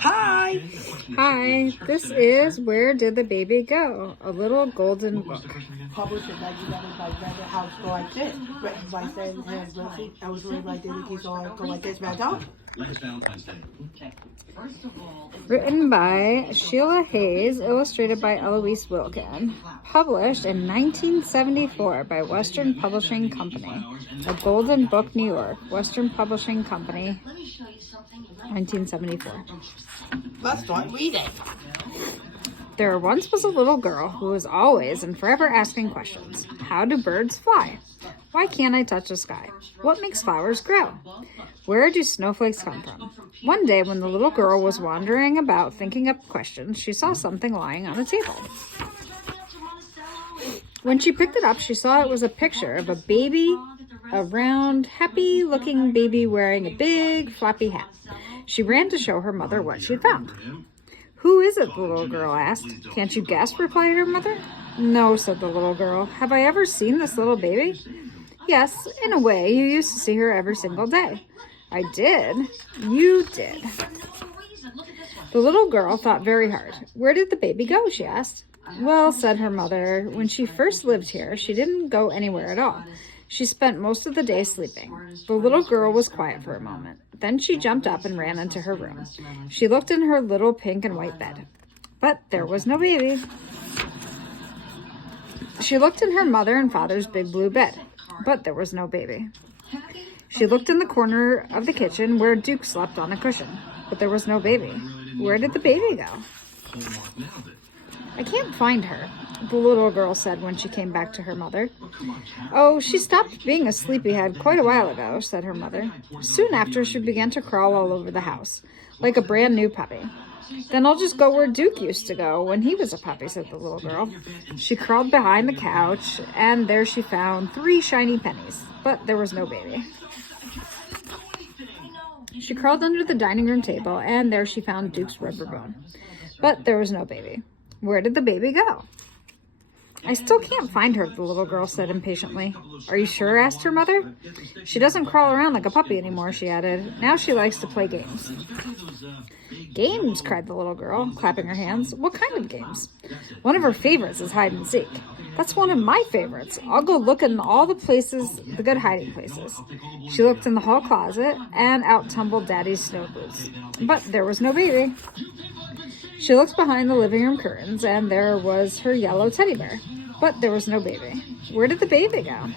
Hi! Hi, this is Where Did the Baby Go? A little golden book. Published in 1911 by Brenda House Go Like This. Written by Sam and Rosie. I was written by David Keys on Go Like This. Randall. Written by Sheila Hayes, illustrated by Eloise Wilkin. Published in 1974 by Western Publishing Company. A Golden Book, New York. Western Publishing Company, 1974. Let's start reading. There once was a little girl who was always and forever asking questions. How do birds fly? Why can't I touch the sky? What makes flowers grow? Where do snowflakes come from? One day when the little girl was wandering about thinking up questions, she saw something lying on a table. When she picked it up, she saw it was a picture of a baby, a round, happy-looking baby wearing a big, floppy hat. She ran to show her mother what she'd found. Who is it? The little girl asked. Can't you guess? Replied her mother. No, said the little girl. Have I ever seen this little baby? Yes, in a way. You used to see her every single day. I did. You did. The little girl thought very hard. Where did the baby go? She asked. Well, said her mother, when she first lived here, she didn't go anywhere at all. She spent most of the day sleeping. The little girl was quiet for a moment. Then she jumped up and ran into her room. She looked in her little pink and white bed. But there was no baby. She looked in her mother and father's big blue bed. But there was no baby. She looked in the corner of the kitchen where Duke slept on a cushion. But there was no baby. Where did the baby go? I can't find her, the little girl said when she came back to her mother. Oh, she stopped being a sleepyhead quite a while ago, said her mother. Soon after, she began to crawl all over the house, like a brand new puppy. Then I'll just go where Duke used to go when he was a puppy, said the little girl. She crawled behind the couch, and there she found 3 shiny pennies, but there was no baby. She crawled under the dining room table, and there she found Duke's rubber bone, but there was no baby. Where did the baby go? I still can't find her, the little girl said impatiently. Are you sure? Asked her mother. She doesn't crawl around like a puppy anymore, she added. Now she likes to play games. Games, cried the little girl, clapping her hands. What kind of games? One of her favorites is hide and seek. That's one of my favorites. I'll go look in all the places, the good hiding places. She looked in the hall closet, and out tumbled Daddy's snow boots. But there was no baby. She looked behind the living room curtains, and there was her yellow teddy bear. But there was no baby. Where did the baby go?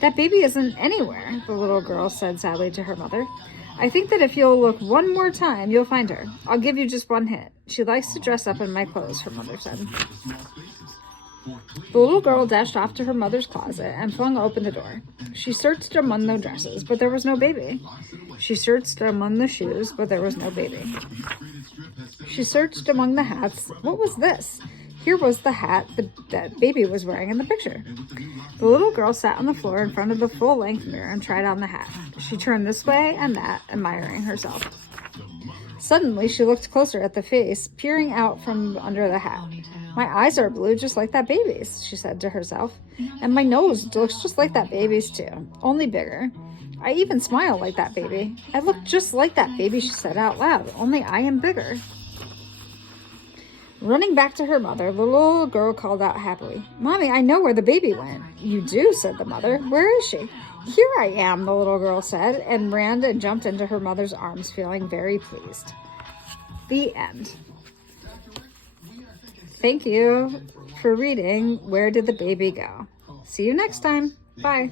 That baby isn't anywhere, the little girl said sadly to her mother. I think that if you'll look one more time, you'll find her. I'll give you just one hint. She likes to dress up in my clothes, her mother said. The little girl dashed off to her mother's closet and flung open the door. She searched among the dresses, but there was no baby. She searched among the shoes, but there was no baby. She searched among the hats. What was this? Here was the hat that baby was wearing in the picture. The little girl sat on the floor in front of the full-length mirror and tried on the hat. She turned this way and that, admiring herself. Suddenly, she looked closer at the face, peering out from under the hat. My eyes are blue just like that baby's, she said to herself. And my nose looks just like that baby's too, only bigger. I even smile like that baby. I look just like that baby, she said out loud, only I am bigger. Running back to her mother, the little girl called out happily, Mommy, I know where the baby went. You do, said the mother. Where is she? Here I am, the little girl said, and ran and jumped into her mother's arms, feeling very pleased. The end. Thank you for reading Where Did the Baby Go? See you next time. Bye.